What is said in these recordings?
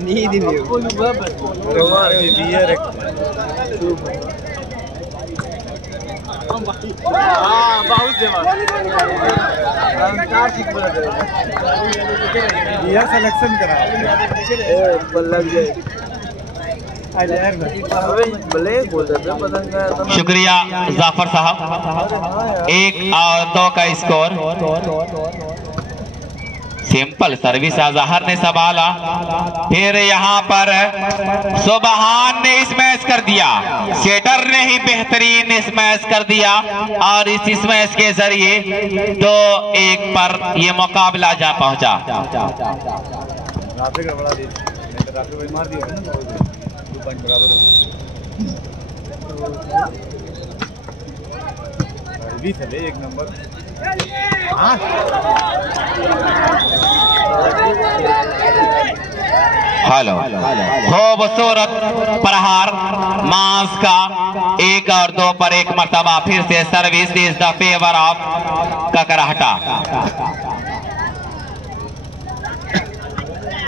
नींद नहीं सिलेक्शन करा शुक्रिया जाफर साहब। 1 और 2 का स्कोर। सिंपल सर्विस अजहर ने संभाला, फिर यहाँ पर सुबहान ने स्मैश कर दिया, सेटर ने ही बेहतरीन स्मैश कर दिया और इस स्मैश के जरिए 2-1 पर ये मुकाबला जा पहुंचा। एक नंबर हेलो, खूबसूरत प्रहार मांस का 1 और 2 पर एक मर्तबा फिर से service is the favour of Kakrahata.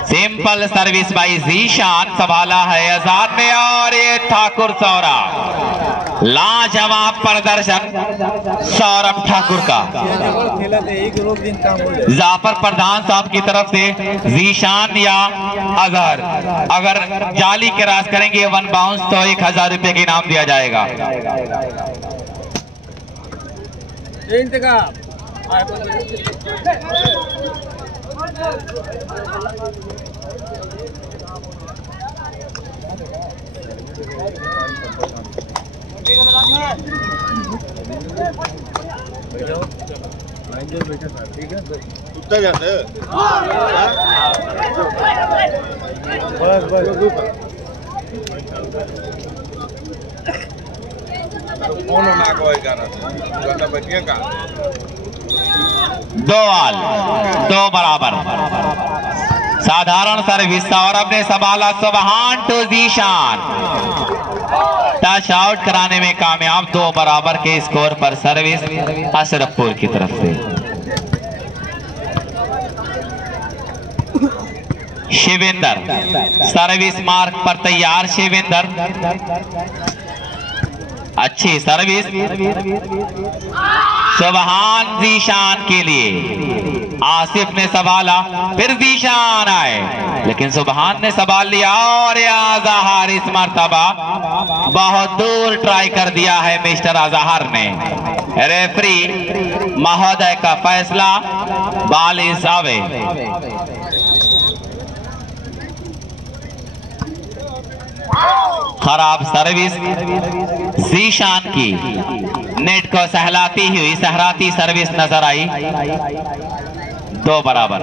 Simple service by Zeeshan संभाला है आजाद ने और ये ठाकुर सौरभ, लाजवाब प्रदर्शन सौरभ ठाकुर का। जाफर प्रधान साहब की तरफ से जीशान या अजहर अगर जाली क्रॉस करेंगे 1 बाउंस तो 1000 रुपए के इनाम दिया जाएगा। ठीक है उतना जाते बस कौन ना कोई गाना बैठिए का 2 ऑल 2 बराबर। साधारण सर्विस सौरभ ने संभाला, सुबहान टू जीशान टच आउट कराने में कामयाब। 2 बराबर के स्कोर पर सर्विस अशरफपुर की तरफ से। शिवेंद्र सर्विस मार्क पर तैयार। शिवेंद्र अच्छी सर्विस, सुबहान जीशान के लिए। आसिफ ने संभाला, फिर जीशान आए लेकिन सुबहान ने संभाल लिया और अजहर इस मर्तबा बहुत दूर ट्राई कर दिया है मिस्टर अजहर ने। रेफरी महोदय का फैसला, बॉल इज अवे। खराब सर्विस जीशान की, नेट को सहराती सर्विस नजर आई। 2 बराबर।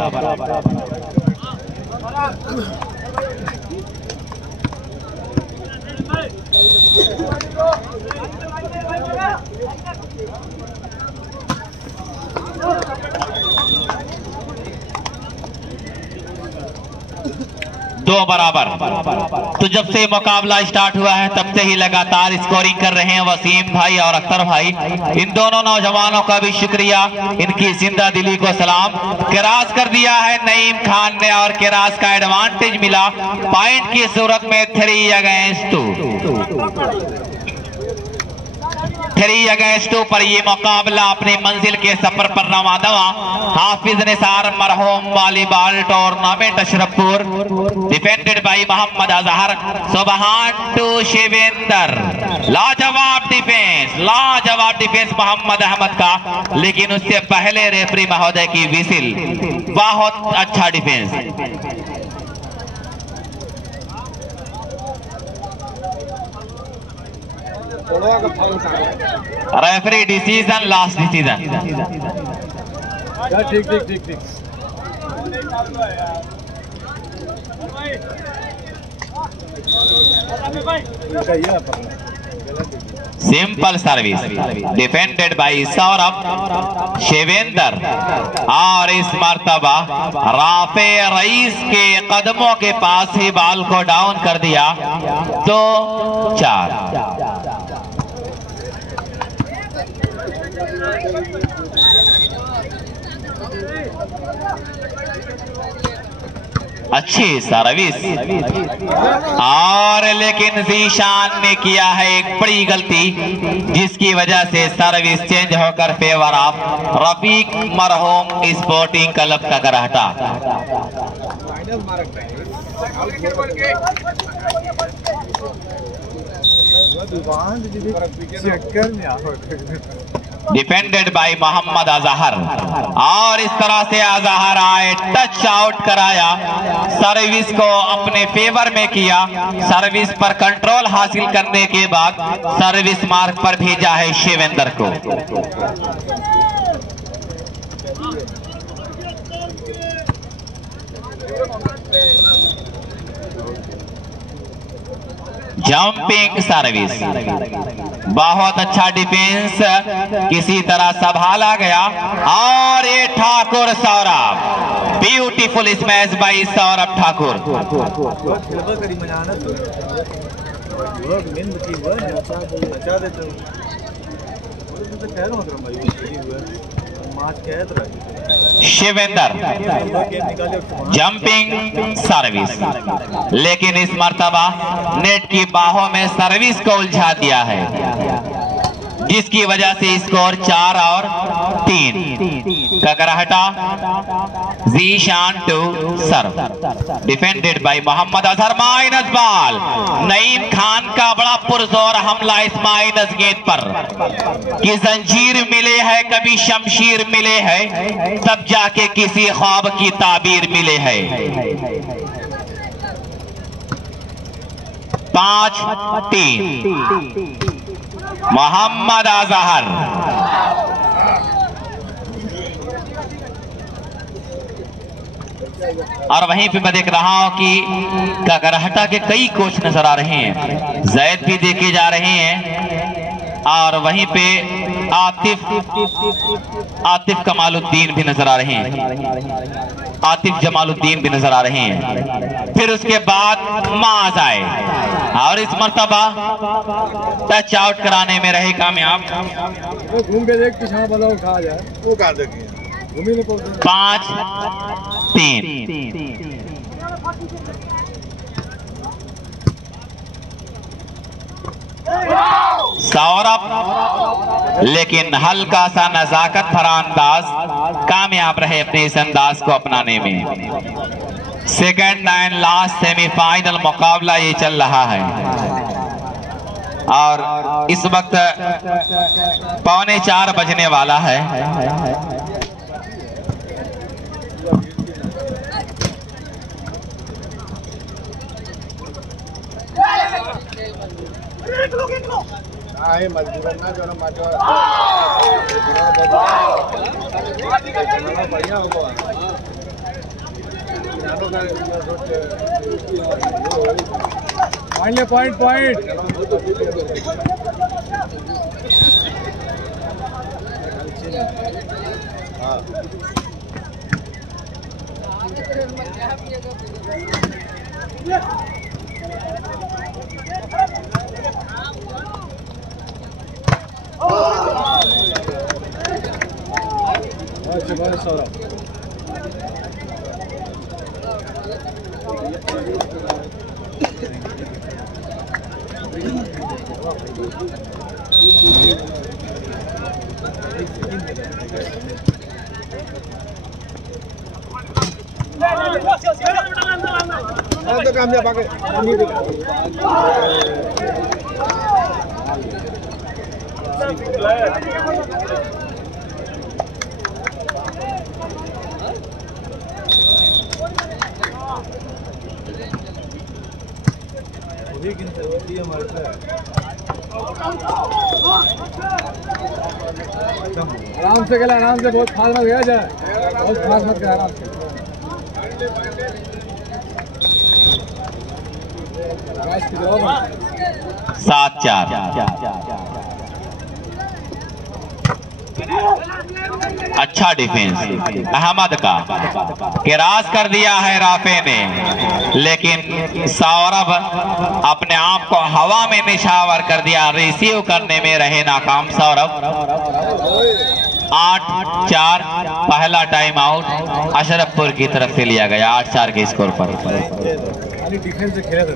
दो बराबर। तो जब से मुकाबला स्टार्ट हुआ है तब से ही लगातार स्कोरिंग कर रहे हैं वसीम भाई और अख्तर भाई। इन दोनों नौजवानों का भी शुक्रिया, इनकी जिंदा दिली को सलाम। क्रॉस कर दिया है नईम खान ने और क्रॉस का एडवांटेज मिला पॉइंट की सूरत में 3-2 पर ये मुकाबला अपने मंजिल के सफर पर रवाना। हाफिज निसार मरहूम volleyball tournament Ashrafpur, defended by Mohammad Azhar. Subhan to Shivendra, लाजवाब डिफेंस मोहम्मद अहमद का, लेकिन उससे पहले रेफरी महोदय की विसिल। बहुत अच्छा defence. Referee decision, last decision. ठीक ठीक ठीक ठीक। Simple service defended bye Saurabh Shivendra, और इस मर्तबा राफे रईस के कदमों के पास ही बॉल को डाउन कर दिया। 2-4। अच्छी सर्विस, और लेकिन जीशान ने किया है एक बड़ी गलती, जिसकी वजह से सर्विस चेंज होकर फेवर ऑफ रफीक मरहूम स्पोर्टिंग क्लब का करहटा। डिफेंडेड बाय मोहम्मद अजहर, और इस तरह से अजहर आए, टच आउट कराया, सर्विस को अपने फेवर में किया। सर्विस पर कंट्रोल हासिल करने के बाद सर्विस मार्क पर भेजा है शिवेंद्र को। जंपिंग सर्विस, बहुत अच्छा डिफेंस, किसी तरह संभाला गया, और ये Thakur Saurabh, beautiful smash by Saurabh Thakur. Shivendra jumping service, लेकिन इस मर्तबा नेट की बाहों में सर्विस को उलझा दिया है, जिसकी वजह से स्कोर 4 और 3। Kakrahata Zeeshan to serve, defended by Mohammad Azhar. Minus ball, Naeem Khan का बड़ा पुरजोर हमला इस माइनस गेंद पर, कि जंजीर मिले है कभी शमशीर मिले है, तब जाके किसी ख्वाब की ताबीर मिले है। 5-3 मोहम्मद अजहर। और वहीं पे मैं देख रहा हूं कि ककरहटा के कई कोच नजर आ रहे हैं, जैद भी देखे जा रहे हैं, और वहीं पे आतिफ कमालुद्दीन भी नजर आ रहे हैं, आतिफ जमालुद्दीन भी नजर आ रहे हैं। फिर उसके बाद माज आए, और इस मर्तबा टच आउट कराने में रहे कामयाब। घूम के देख, पिछड़ा वाला उठा जाए, वो कर देंगे। 5-3 सौरभ, लेकिन हल्का सा नजाकत भरा अंदाज, कामयाब रहे अपने इस अंदाज को अपनाने में। सेकंड एंड लास्ट सेमीफाइनल मुकाबला ये चल रहा है, और इस वक्त 3:45 बजने वाला है। पॉइंट पॉइंट तो कामयाब आगे आराम से खेला, आराम से, बहुत फास्ट मत गया जाए, बहुत फास्ट मत गया, आराम से। 7-4। अच्छा डिफेंस अहमद का, क्रॉस कर दिया है राफे ने, लेकिन सौरभ अपने आप को हवा में निछावर कर दिया, रिसीव करने में रहे नाकाम सौरभ। 8-4 पहला टाइम आउट अशरफपुर की तरफ से लिया गया 8-4 के स्कोर पर। डिफेंस से खेला था।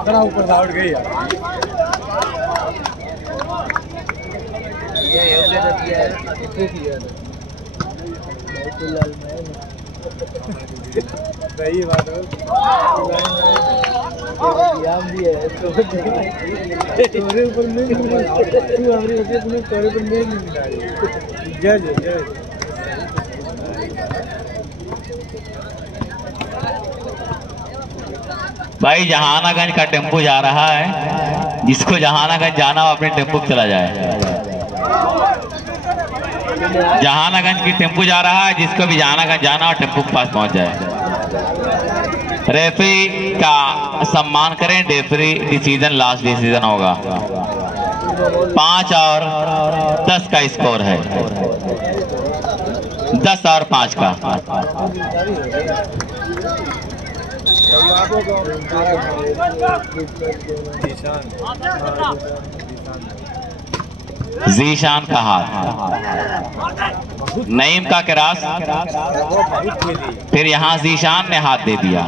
इतना ऊपर दावड़ गई यार। सही बात है, भी है तोरे ऊपर में तू हमारी होती है, तुम्हें तोरे ऊपर में नहीं मिला जय जय जय। भाई जहानागंज का टेम्पो जा रहा है, जिसको जहानागंज जाना हो अपने टेम्पो पे चला जाए। जहानागंज की टेम्पो जा रहा है, जिसको भी जहानागंज जाना हो टेम्पो के पास पहुंच जाए। रेफरी का सम्मान करें, रेफरी डिसीजन लास्ट डिसीजन होगा। 5 और 10 का स्कोर है, 10 और 5 का। जीशान का हाथ, नईम का क्रॉस, फिर यहाँ जीशान ने हाथ दे दिया।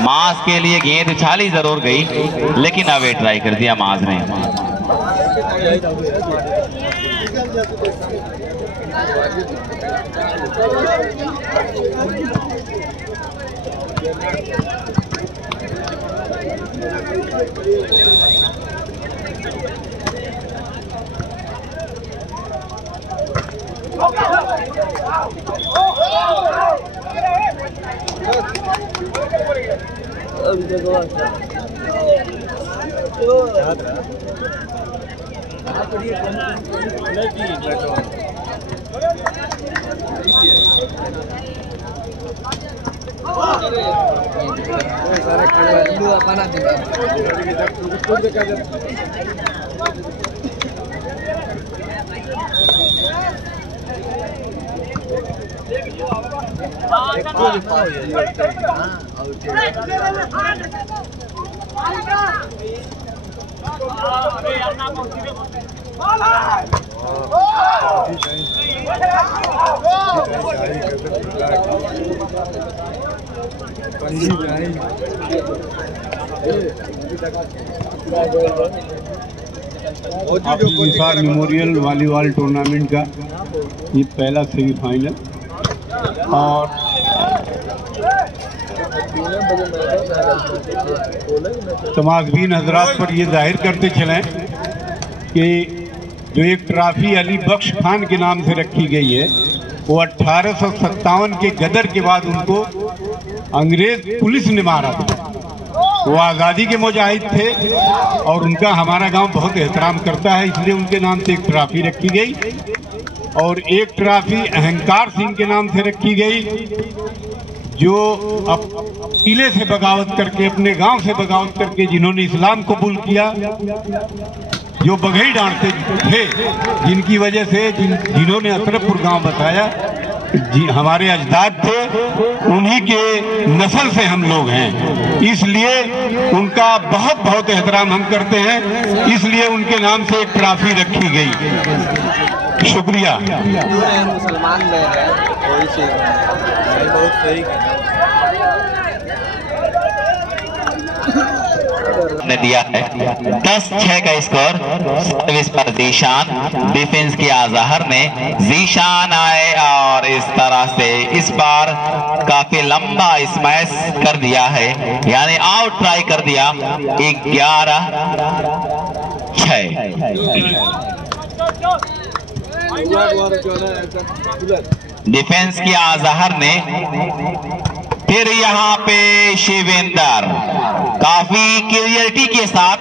माज के लिए गेंद उछाली जरूर गई, लेकिन अवे ट्राई कर दिया माज ने। अभी देखो सारा खड़ा हिंदू अपना निसार मेमोरियल वॉलीबॉल टूर्नामेंट का ये पहला सेमीफाइनल और तमाज़बीन हजरात पर ये जाहिर करते चलें कि जो एक ट्रॉफी अली बख्श खान के नाम से रखी गई है वो 1857 के गदर के बाद उनको अंग्रेज पुलिस ने मारा था। वो आज़ादी के मुजाहिद थे और उनका हमारा गांव बहुत एहतराम करता है, इसलिए उनके नाम से एक ट्रॉफी रखी गई और एक ट्रॉफी अहंकार सिंह के नाम से रखी गई जो किले से बगावत करके अपने गांव से बगावत करके जिन्होंने इस्लाम कबूल किया, जो बघई डांटते थे, जिनकी वजह से जिन्होंने अतरफपुर गांव बताया हमारे अजदाद थे, उन्हीं के नस्ल से हम लोग हैं, इसलिए उनका बहुत बहुत एहतराम हम करते हैं, इसलिए उनके नाम से एक ट्रॉफी रखी गई। शुक्रिया। मुसलमान में है बहुत सही ने दिया है 10-6 का स्कोर। सर्विस पर जीशान, डिफेंस किया जहर ने, जीशान आए और इस तरह से इस बार काफी लंबा स्मैश कर दिया है, यानी आउट ट्राई कर दिया। 11-6 डिफेंस किया जहर ने। फिर यहाँ पे शिवेंदर काफी क्लियरिटी के साथ,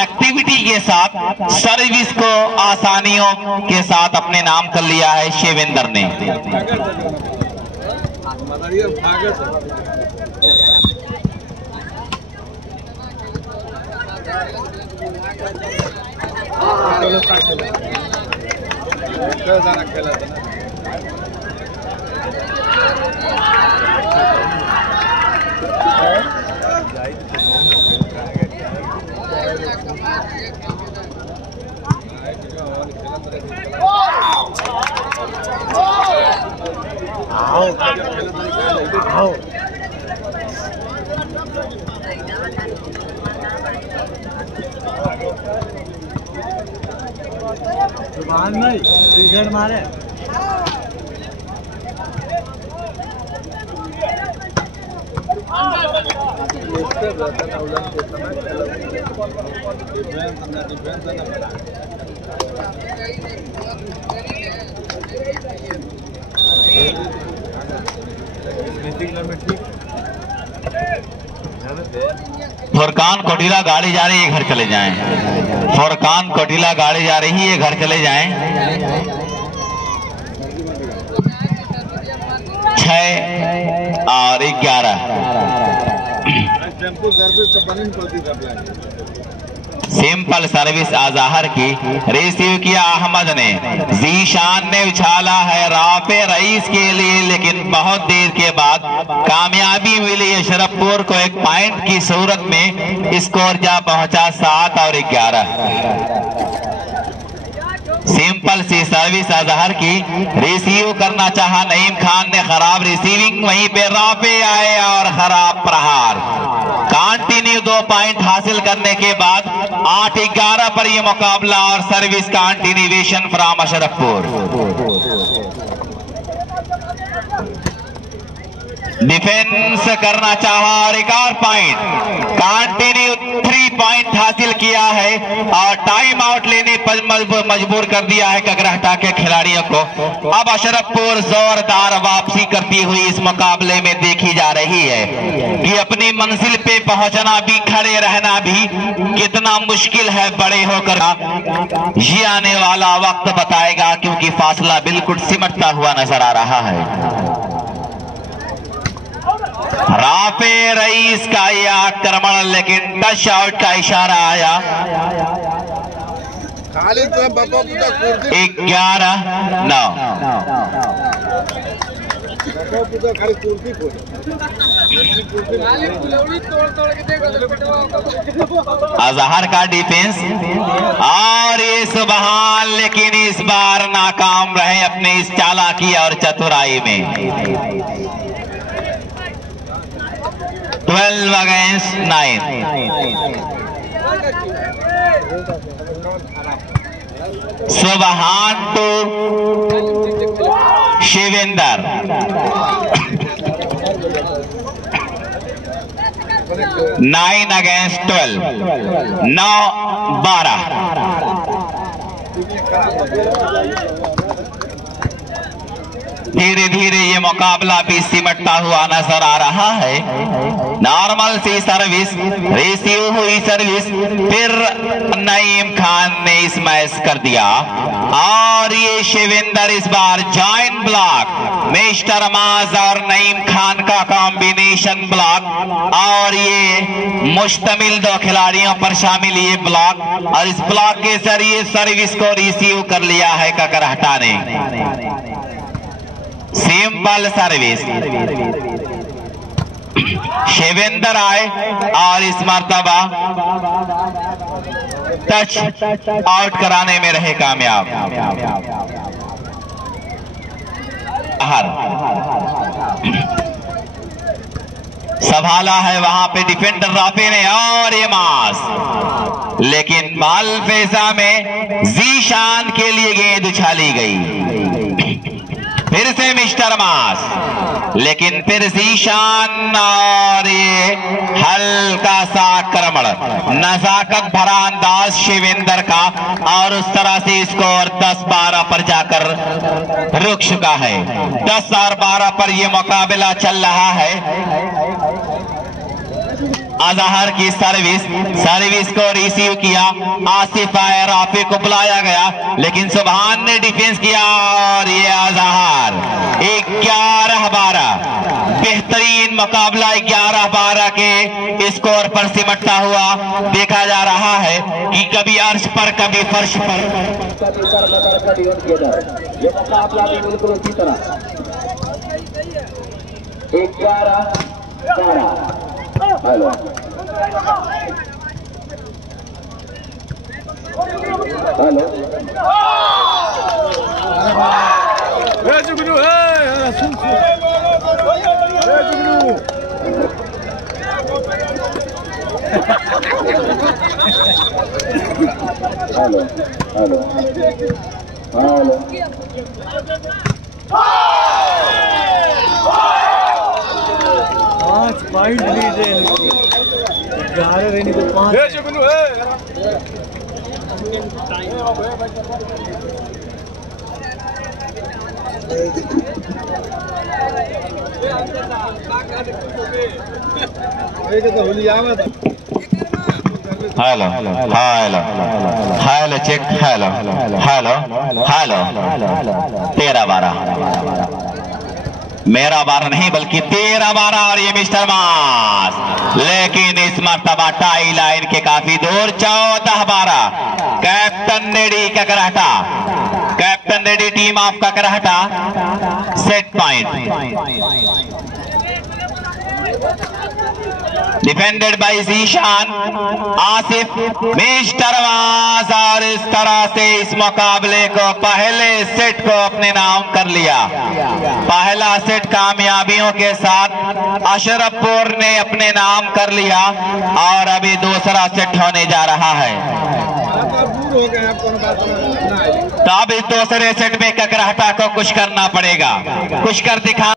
एक्टिविटी के साथ सर्विस को आसानियों के साथ अपने नाम कर लिया है शिवेंदर ने। मारे फुरकान कोटिला गाड़ी जा रही है, घर चले जाएं। फुरकान कोटिला गाड़ी जा रही है, घर चले जाएं। 6 और 11 सिंपल सर्विस आजहर की। रिसीव किया अहमद ने, जीशान ने उछाला है राफे रईस के लिए, लेकिन बहुत देर के बाद कामयाबी मिली अशरफपुर को एक पॉइंट की सूरत में। स्कोर जा पहुंचा 7 और 11। सिंपल सी सर्विस अजहर की। रिसीव करना चाहा नईम खान ने, खराब रिसीविंग, वहीं पे राफे आए और खराब प्रहार। कंटिन्यू 2 पॉइंट हासिल करने के बाद 8-11 पर यह मुकाबला और service continuation from Ashrafpur. Defence करना चाहा और एक और पॉइंट, कंटिन्यू 3 पॉइंट हासिल किया है और टाइम आउट लेने पर मजबूर कर दिया है ककरहटा के खिलाड़ियों को। अब अशरफपुर जोरदार वापसी करती हुई इस मुकाबले में देखी जा रही है कि अपनी मंजिल पे पहुंचना भी, खड़े रहना भी कितना मुश्किल है बड़े होकर। ये आने वाला वक्त बताएगा, क्योंकि फासला बिल्कुल सिमटता हुआ नजर आ रहा है। राफे रईस का यह आक्रमण, लेकिन टच आउट का इशारा आया। 11-9 अजहर का डिफेंस और ये सुबहान, लेकिन इस बार नाकाम रहे अपने इस चालाकी और चतुराई में। 12 against 9। सुबहान टू शिवेंदर। 9 against 12। 9-12। धीरे धीरे ये मुकाबला भी सिमटता हुआ नजर आ रहा है। नॉर्मल सी सर्विस, रिसीव हुई सर्विस, फिर नईम खान ने इस मैच कर दिया और ये शिवेंदर इस बार जॉइंट ब्लॉक, मिस्टर माज और नईम खान का कॉम्बिनेशन ब्लॉक, और ये मुश्तमिल 2 खिलाड़ियों पर शामिल ये ब्लॉक, और इस ब्लॉक के जरिए सर्विस को रिसीव कर लिया है ककरहटा ने। सिंपल सर्विस, शिवेंदर आए और इस मर्तबा टच आउट कराने में रहे कामयाब। संभाला है वहां पे डिफेंडर राफे ने और ये मास, लेकिन बाल फेजा में जीशान के लिए गेंद उछाली गई। फिर से मिस्टर मास, लेकिन फिर जीशान और ये हल्का सा आक्रमण, नजाकत भरा अंदाज शिवेंदर का, और उस तरह से स्कोर 10-12 पर जाकर रुक चुका है। 10 और 12 पर यह मुकाबला चल रहा है। अजहर की सर्विस को रिसीव किया, आसिफ आए, राफे को बुलाया गया, लेकिन सुबहान ने डिफेंस किया और ये अजहर 11-12 बेहतरीन मुकाबला 11-12 के स्कोर पर सिमटता हुआ देखा जा रहा है कि कभी अर्श पर कभी फर्श पर। ये मुकाबला भी बिल्कुल उसी तरह 11-12। हेलो हेलो जुगनू है सुन Jugnu hello hello hello 5 point lead है इनकी। 11 रहने तो 5 जुगनू है। Hello hello hello check, hello hello hello 13-12 मेरा बार नहीं बल्कि 13-12 और ये मिस्टर मास, लेकिन इस मर्तबा टाई लाइन के काफी दूर 14-12। Captain Nedi Kakrahata, captain Nedi team of Kakrahata set point defended by Zeeshan, Asif, mister मास, और इस तरह से इस मुकाबले को पहले सेट को अपने नाम कर लिया। पहला सेट कामयाबियों के साथ अशरफपुर ने अपने नाम कर लिया और अभी दूसरा सेट होने जा रहा है। तो अब इस दूसरे सेट में ककरहटा को कुछ करना पड़ेगा, कुछ कर दिखा।